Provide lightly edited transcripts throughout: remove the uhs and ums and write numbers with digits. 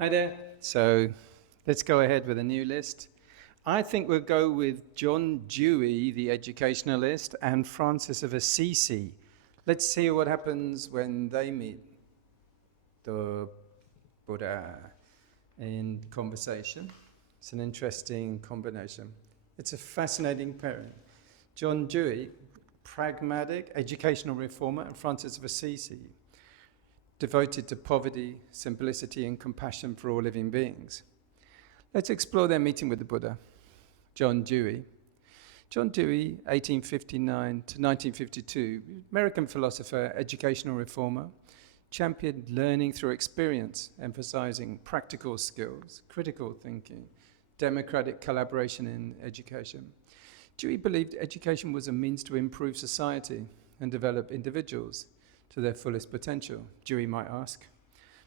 Hi there. So let's go ahead with a new list. I think we'll go with John Dewey, the educationalist, and Francis of Assisi. Let's see what happens when they meet the Buddha in conversation. It's an interesting combination. It's a fascinating pairing. John Dewey, pragmatic educational reformer, and Francis of Assisi, devoted to poverty, simplicity, and compassion for all living beings. Let's explore their meeting with the Buddha. John Dewey. John Dewey, 1859 to 1952, American philosopher, educational reformer, championed learning through experience, emphasizing practical skills, critical thinking, democratic collaboration in education. Dewey believed education was a means to improve society and develop individuals to their fullest potential. Dewey might ask,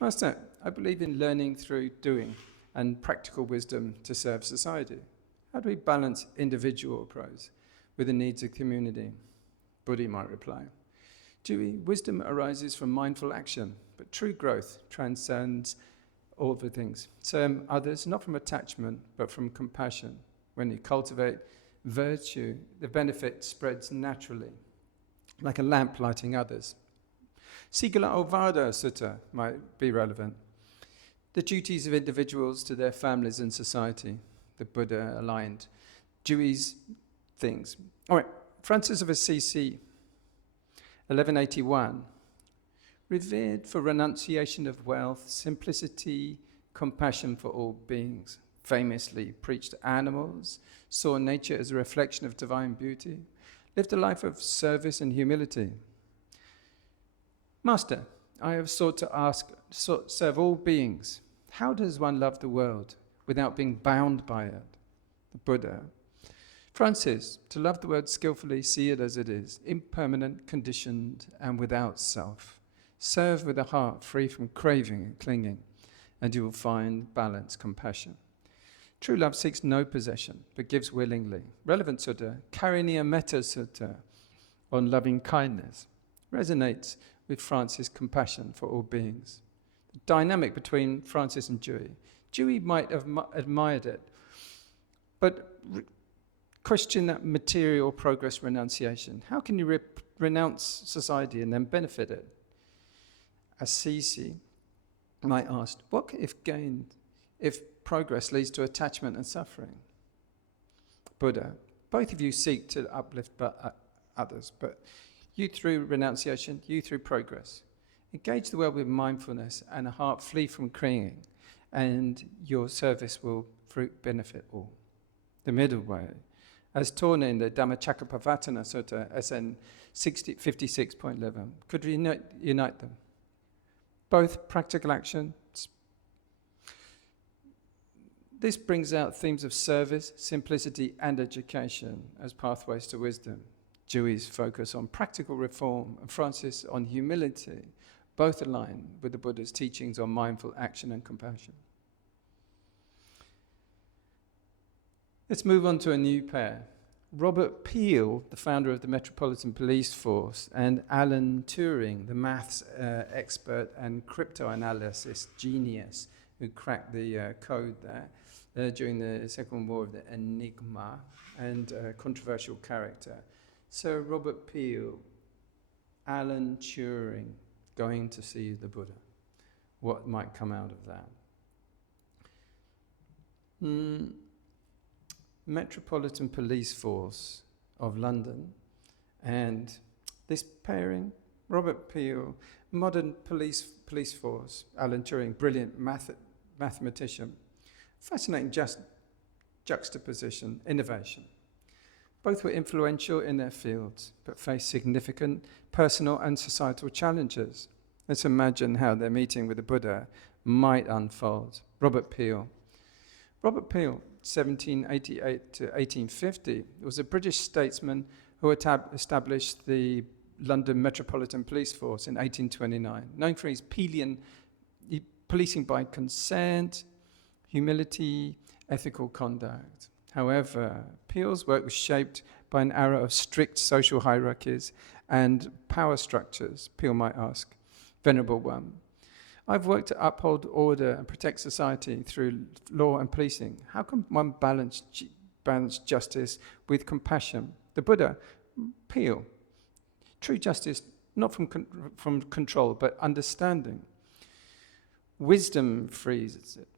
Master, I believe in learning through doing and practical wisdom to serve society. How do we balance individual approach with the needs of community? Buddha might reply, Dewey, wisdom arises from mindful action, but true growth transcends all the things. Serve others not from attachment, but from compassion. When you cultivate virtue, the benefit spreads naturally, like a lamp lighting others. Sigala Ovada Sutta might be relevant. The duties of individuals to their families and society. The Buddha aligned Dewey's things. All right, Francis of Assisi, 1181, revered for renunciation of wealth, simplicity, compassion for all beings. Famously preached to animals, saw nature as a reflection of divine beauty, lived a life of service and humility. Master, I have sought to serve all beings. How does one love the world without being bound by it? The Buddha. Francis, to love the world skillfully, see it as it is, impermanent, conditioned, and without self. Serve with a heart free from craving and clinging, and you will find balance, compassion. True love seeks no possession, but gives willingly. Relevant sutta, Karaniya Metta Sutta, on loving kindness, resonates with Francis' compassion for all beings. The dynamic between Francis and Dewey. Dewey might have admired it, but question that material progress renunciation. How can you renounce society and then benefit it? Assisi might ask, what if gained if progress leads to attachment and suffering? Buddha, both of you seek to uplift others, but you through renunciation, you through progress. Engage the world with mindfulness and a heart free from clinging, and your service will benefit all. The middle way, as taught in the Dhammacakkappavattana Sutta, SN 56.11, could unite them. Both practical action. This brings out themes of service, simplicity, and education as pathways to wisdom. Dewey's focus on practical reform and Francis on humility, both align with the Buddha's teachings on mindful action and compassion. Let's move on to a new pair. Robert Peel, the founder of the Metropolitan Police Force, and Alan Turing, the maths expert and cryptoanalysis genius who cracked the code there during the Second War of the Enigma, and controversial character. So Robert Peel, Alan Turing, going to see the Buddha. What might come out of that? Metropolitan Police Force of London, and this pairing, Robert Peel, modern police force, Alan Turing, brilliant mathematician, fascinating juxtaposition, innovation. Both were influential in their fields, but faced significant personal and societal challenges. Let's imagine how their meeting with the Buddha might unfold. Robert Peel, 1788 to 1850, was a British statesman who established the London Metropolitan Police Force in 1829, known for his policing by consent, humility, ethical conduct. However, Peel's work was shaped by an era of strict social hierarchies and power structures. Peel might ask, Venerable One, I've worked to uphold order and protect society through law and policing. How can one balance justice with compassion? The Buddha, Peel, true justice, not from control, but understanding. Wisdom frees it.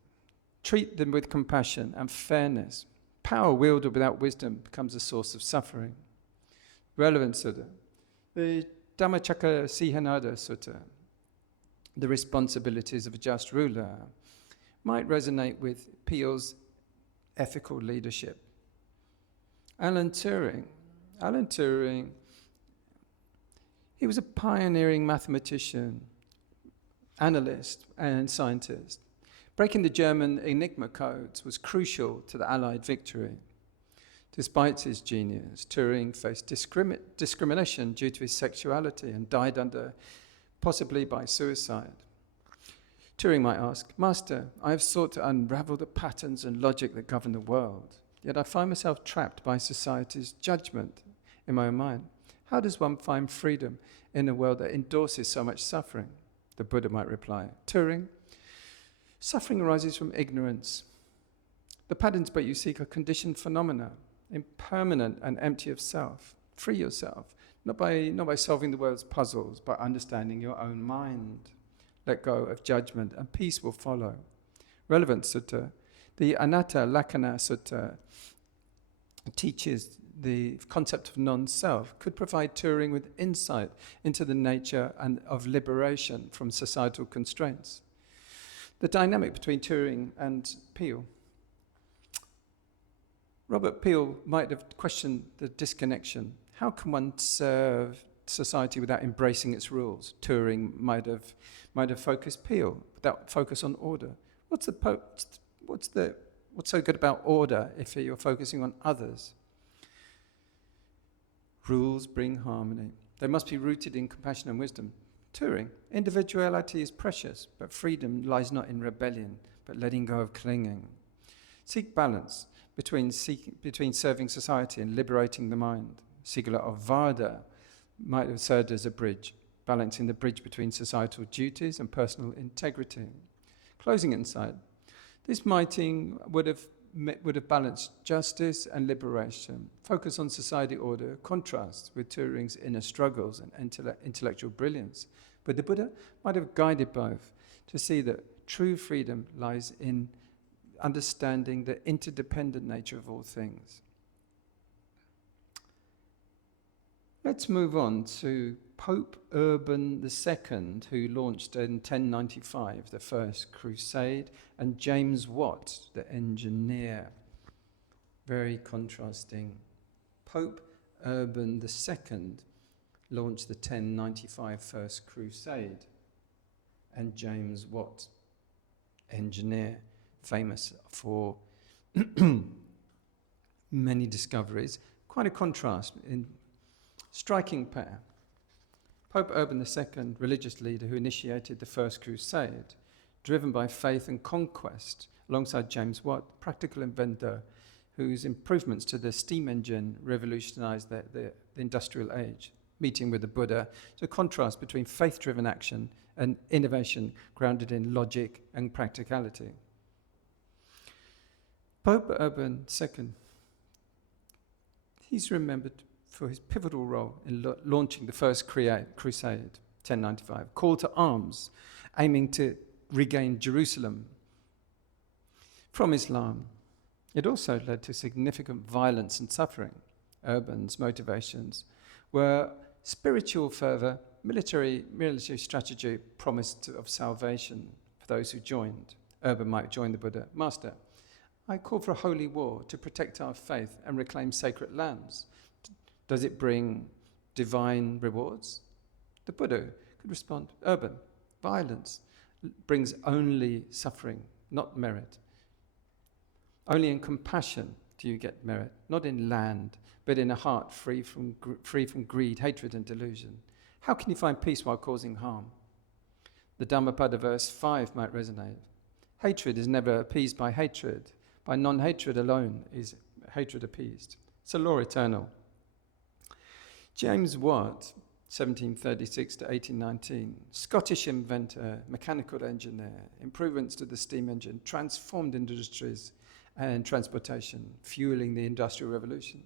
Treat them with compassion and fairness. Power wielded without wisdom becomes a source of suffering. Relevant Sutta. The Dhammacakka-Sihanada Sutta, the responsibilities of a just ruler, might resonate with Peel's ethical leadership. Alan Turing, he was a pioneering mathematician, analyst, and scientist. Breaking the German Enigma codes was crucial to the Allied victory. Despite his genius, Turing faced discrimination due to his sexuality and died possibly by suicide. Turing might ask, Master, I have sought to unravel the patterns and logic that govern the world, yet I find myself trapped by society's judgment in my own mind. How does one find freedom in a world that endorses so much suffering? The Buddha might reply, Turing, suffering arises from ignorance. The patterns but you seek are conditioned phenomena, impermanent and empty of self. Free yourself, not by solving the world's puzzles, but understanding your own mind. Let go of judgment and peace will follow. Relevant Sutta, the Anatta Lakkhana Sutta teaches the concept of non-self, could provide Turing with insight into the nature and of liberation from societal constraints. The dynamic between Turing and Peel. Robert Peel might have questioned the disconnection. How can one serve society without embracing its rules? Turing might have focused Peel without focus on order. What's so good about order if you're focusing on others? Rules bring harmony. They must be rooted in compassion and wisdom. Turing, individuality is precious, but freedom lies not in rebellion, but letting go of clinging. Seek balance between serving society and liberating the mind. Sigala of Vada might have served as a bridge, balancing the bridge between societal duties and personal integrity. Closing insight. This mighting would have balanced justice and liberation, focus on society order, contrasts with Turing's inner struggles and intellectual brilliance. But the Buddha might have guided both to see that true freedom lies in understanding the interdependent nature of all things. Let's move on to Pope Urban II, who launched in 1095 the First Crusade, and James Watt, the engineer. Very contrasting. Pope Urban II launched the 1095 First Crusade, and James Watt, engineer, famous for many discoveries. Quite a contrast in striking pair. Pope Urban II, religious leader who initiated the First Crusade, driven by faith and conquest, alongside James Watt, practical inventor whose improvements to the steam engine revolutionized the industrial age. Meeting with the Buddha, the contrast between faith-driven action and innovation grounded in logic and practicality. Pope Urban II, he's remembered for his pivotal role in launching the First Crusade, 1095, call to arms, aiming to regain Jerusalem from Islam. It also led to significant violence and suffering. Urban's motivations were spiritual fervor, military strategy, promise of salvation for those who joined. Urban might join the Buddha. Master, I call for a holy war to protect our faith and reclaim sacred lands. Does it bring divine rewards? The Buddha could respond, Urban, violence brings only suffering, not merit. Only in compassion do you get merit, not in land, but in a heart free from greed, hatred, and delusion. How can you find peace while causing harm? The Dhammapada verse 5 might resonate. Hatred is never appeased by hatred. By non-hatred alone is hatred appeased. It's a law eternal. James Watt 1736 to 1819. Scottish inventor, mechanical engineer, improvements to the steam engine, transformed industries and transportation, fueling the Industrial Revolution.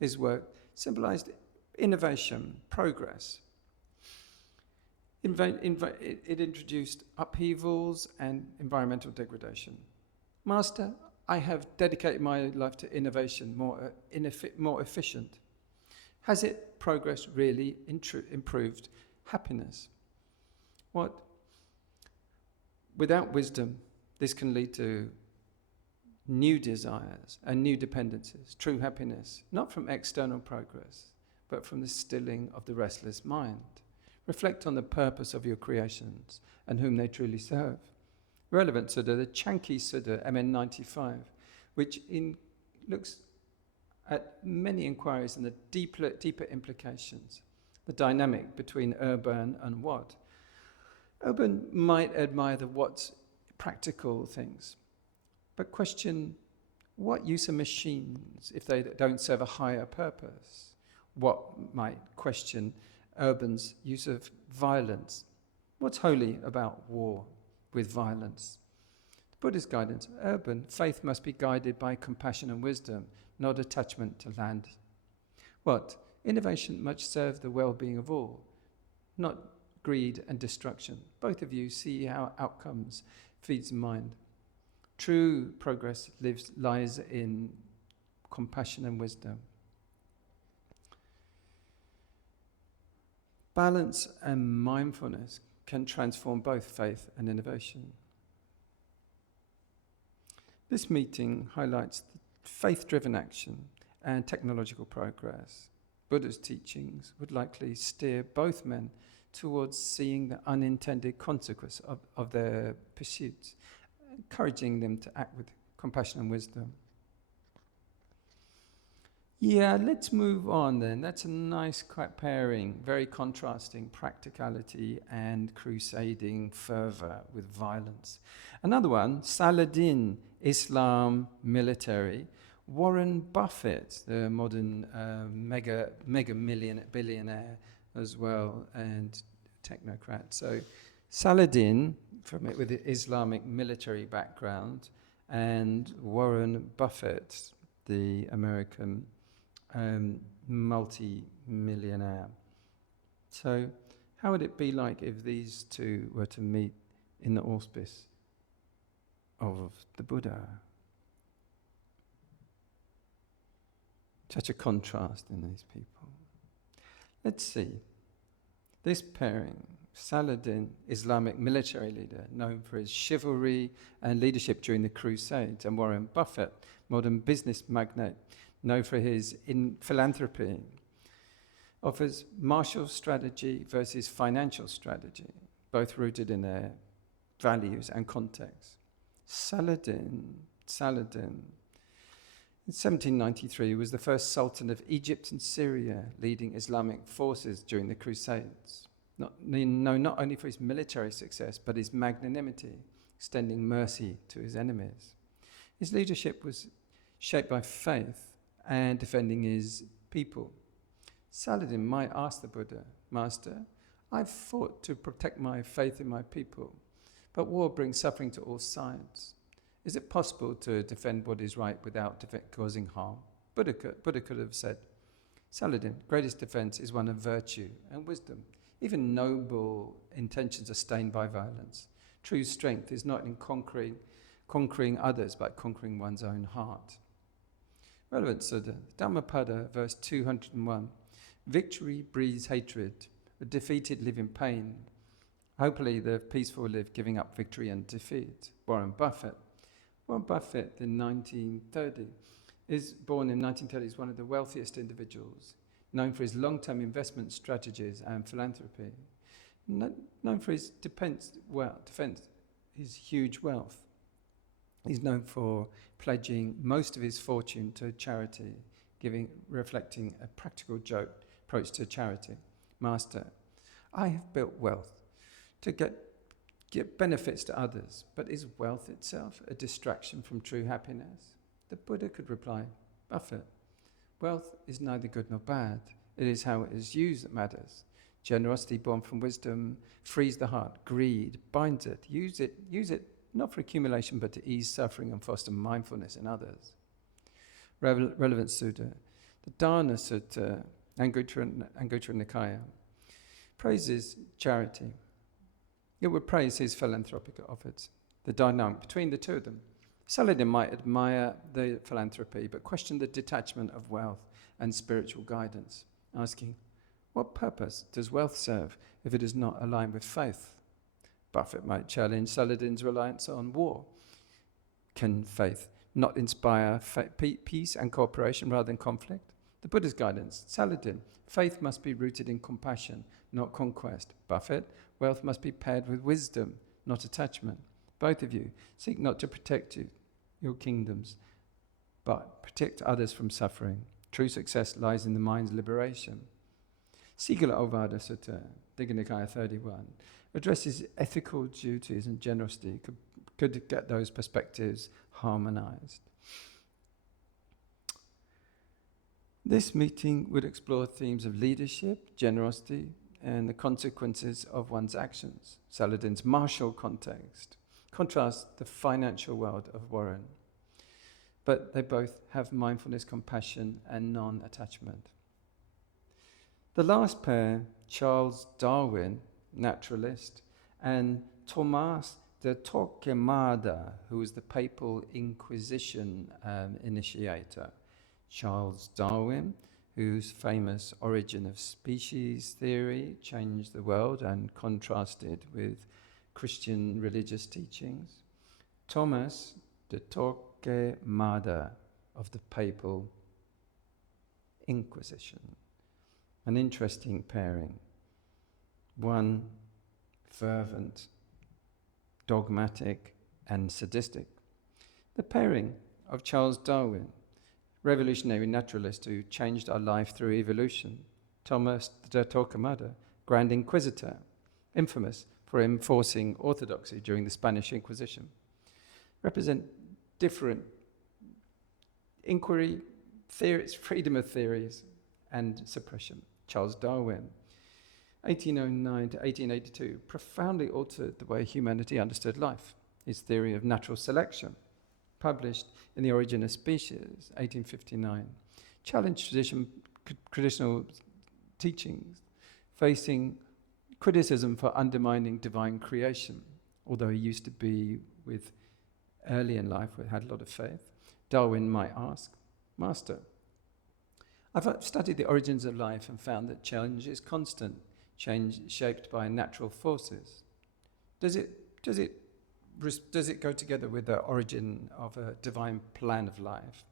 His work symbolized innovation, progress. It introduced upheavals and environmental degradation. Master, I have dedicated my life to innovation, more efficient. Has it progress really improved happiness? Without wisdom, this can lead to new desires and new dependencies, true happiness, not from external progress, but from the stilling of the restless mind. Reflect on the purpose of your creations and whom they truly serve. Relevant Sutta, the Chanki Sutta, MN 95, which looks at many inquiries and the deeper implications, the dynamic between urban and what. Urban might admire the what's practical things, but question what use of machines if they don't serve a higher purpose? What might question urban's use of violence? What's holy about war with violence? The Buddha's guidance, urban faith must be guided by compassion and wisdom, not attachment to land. What? Innovation must serve the well-being of all, not greed and destruction. Both of you see how outcomes feeds the mind. True progress lies in compassion and wisdom. Balance and mindfulness can transform both faith and innovation. This meeting highlights the faith-driven action and technological progress. Buddha's teachings would likely steer both men towards seeing the unintended consequence of their pursuits, encouraging them to act with compassion and wisdom. Yeah, let's move on then. That's a nice pairing, very contrasting practicality and crusading fervor with violence. Another one, Saladin, Islam, military. Warren Buffett, the modern mega billionaire as well, and technocrat. So Saladin, with the Islamic military background, and Warren Buffett, the American multi-millionaire. So how would it be like if these two were to meet in the auspice of the Buddha? Such a contrast in these people. Let's see. This pairing, Saladin, Islamic military leader, known for his chivalry and leadership during the Crusades, and Warren Buffett, modern business magnate, known for his philanthropy, offers martial strategy versus financial strategy, both rooted in their values and context. Saladin, in 1793, was the first Sultan of Egypt and Syria, leading Islamic forces during the Crusades. Not only for his military success, but his magnanimity, extending mercy to his enemies. His leadership was shaped by faith and defending his people. Saladin might ask the Buddha, Master, I've fought to protect my faith in my people, but war brings suffering to all sides. Is it possible to defend what is right without causing harm? Buddha could have said, Saladin, greatest defense is one of virtue and wisdom. Even noble intentions are stained by violence. True strength is not in conquering others, but conquering one's own heart. Relevant Sutta, Dhammapada, verse 201. Victory breeds hatred. The defeated live in pain. Hopefully the peaceful live giving up victory and defeat. Warren Buffett, in 1930, is born in 1930, is one of the wealthiest individuals, known for his long-term investment strategies and philanthropy, known for his defense, his huge wealth. He's known for pledging most of his fortune to charity, reflecting a practical approach to charity. Master, I have built wealth to get benefits to others, but is wealth itself a distraction from true happiness? The Buddha could reply, Buffett, wealth is neither good nor bad. It is how it is used that matters. Generosity born from wisdom frees the heart. Greed binds it. Use it not for accumulation, but to ease suffering and foster mindfulness in others. Relevant Sutta. The Dharna Sutta, Anguttara Nikaya, praises charity. It would praise his philanthropic efforts, the dynamic between the two of them. Saladin might admire the philanthropy, but question the detachment of wealth and spiritual guidance, asking, what purpose does wealth serve if it is not aligned with faith? Buffett might challenge Saladin's reliance on war. Can faith not inspire peace and cooperation rather than conflict? The Buddha's guidance, Saladin, faith must be rooted in compassion, not conquest. Buffett, wealth must be paired with wisdom, not attachment. Both of you seek not to protect your kingdoms, but protect others from suffering. True success lies in the mind's liberation. Sigala Ovada Sutta, Digha Nikaya 31, addresses ethical duties and generosity, could get those perspectives harmonized. This meeting would explore themes of leadership, generosity, and the consequences of one's actions. Saladin's martial context contrasts the financial world of Warren, but they both have mindfulness, compassion, and non-attachment. The last pair, Charles Darwin, naturalist, and Thomas de Torquemada, who was the Papal Inquisition initiator. Charles Darwin, whose famous Origin of Species theory changed the world and contrasted with Christian religious teachings. Thomas de Torquemada of the Papal Inquisition. An interesting pairing. One fervent, dogmatic, and sadistic. The pairing of Charles Darwin, revolutionary naturalist who changed our life through evolution. Thomas de Torquemada, Grand Inquisitor, infamous for enforcing orthodoxy during the Spanish Inquisition, represent different inquiry, theories, freedom of theories, and suppression. Charles Darwin, 1809 to 1882, profoundly altered the way humanity understood life. His theory of natural selection, published in The Origin of Species, 1859, challenged traditional teachings, facing criticism for undermining divine creation. Although he used to be with early in life, had a lot of faith, Darwin might ask, Master, I've studied the origins of life and found that change is constant, change shaped by natural forces. Does it go together with the origin of a divine plan of life?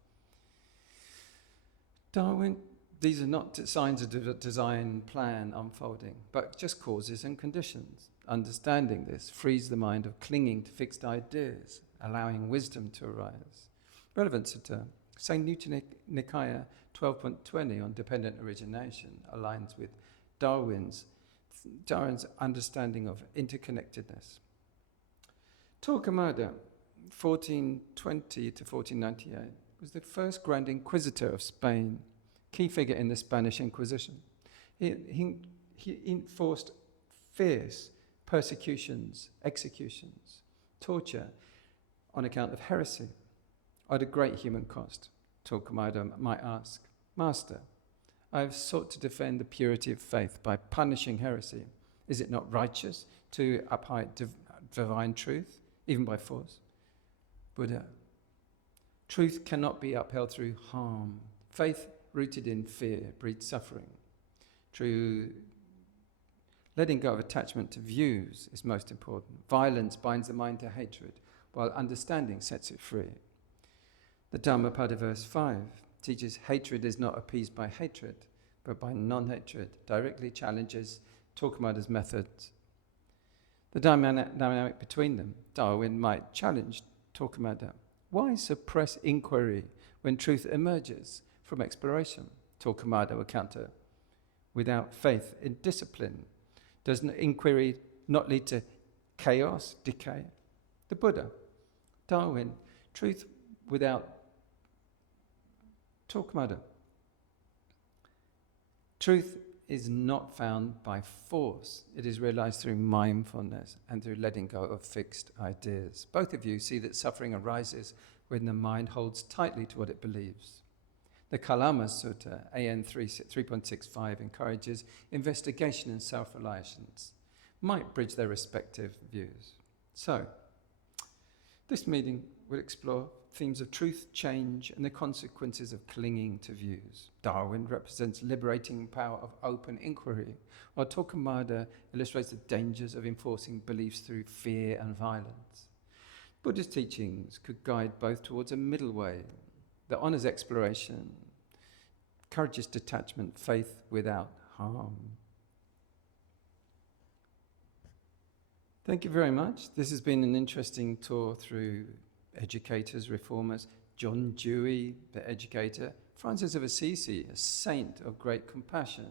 Darwin, these are not signs of a design plan unfolding, but just causes and conditions. Understanding this frees the mind of clinging to fixed ideas, allowing wisdom to arise. Relevant Sutta, St. Nikaya 12.20 on dependent origination aligns with Darwin's understanding of interconnectedness. Torquemada, 1420 to 1498, was the first Grand Inquisitor of Spain, key figure in the Spanish Inquisition. He enforced fierce persecutions, executions, torture on account of heresy at a great human cost. Torquemada might ask, Master, I have sought to defend the purity of faith by punishing heresy. Is it not righteous to uphold divine truth, even by force? Buddha, truth cannot be upheld through harm. Faith rooted in fear breeds suffering. True letting go of attachment to views is most important. Violence binds the mind to hatred, while understanding sets it free. The Dhammapada verse 5 teaches hatred is not appeased by hatred, but by non-hatred, directly challenges Torquemada's methods. The dynamic between them, Darwin might challenge Torquemada. Why suppress inquiry when truth emerges from exploration? Torquemada will counter, without faith in discipline, does inquiry not lead to chaos, decay? The Buddha, Darwin, truth without Torquemada. Truth is not found by force. It is realized through mindfulness and through letting go of fixed ideas. Both of you see that suffering arises when the mind holds tightly to what it believes. The Kalama Sutta, AN 3.65, encourages investigation and self-reliance, might bridge their respective views. So, this meeting will explore themes of truth, change, and the consequences of clinging to views. Darwin represents liberating power of open inquiry, while Torquemada illustrates the dangers of enforcing beliefs through fear and violence. Buddha's teachings could guide both towards a middle way that honors exploration, encourages detachment, faith without harm. Thank you very much. This has been an interesting tour through educators, reformers, John Dewey, the educator, Francis of Assisi, a saint of great compassion,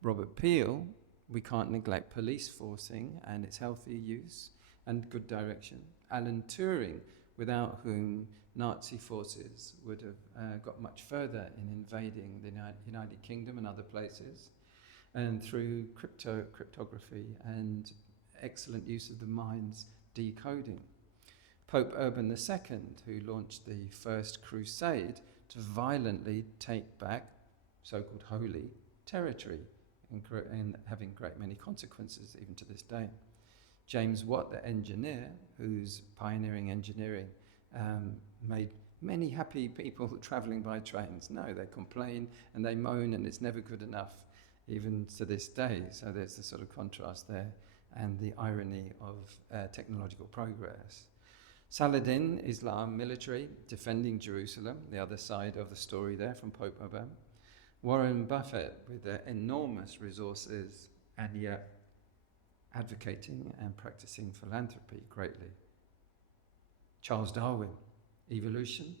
Robert Peel, we can't neglect police forcing and its healthy use and good direction, Alan Turing, without whom Nazi forces would have got much further in invading the United Kingdom and other places, and through cryptography and excellent use of the mind's decoding. Pope Urban II, who launched the first crusade to violently take back so-called holy territory, and having great many consequences even to this day. James Watt, the engineer, whose pioneering engineering made many happy people travelling by trains. No, they complain and they moan and it's never good enough, even to this day. So there's the sort of contrast there and the irony of technological progress. Saladin, Islam, military, defending Jerusalem, the other side of the story there from Pope Urban. Warren Buffett, with their enormous resources and yet advocating and practicing philanthropy greatly. Charles Darwin, evolution.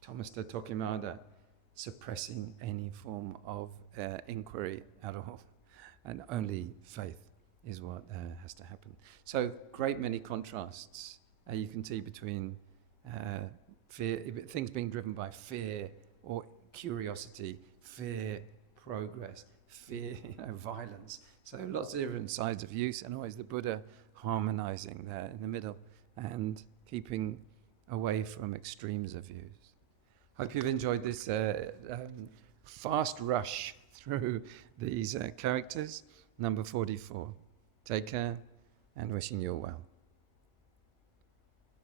Thomas de Torquemada, suppressing any form of inquiry at all, and only faith is what has to happen. So great many contrasts you can see between fear, things being driven by fear or curiosity, fear, progress, fear, violence. So lots of different sides of use, and always the Buddha harmonizing there in the middle and keeping away from extremes of views. Hope you've enjoyed this fast rush through these characters. Number 44. Take care, and wishing you all well.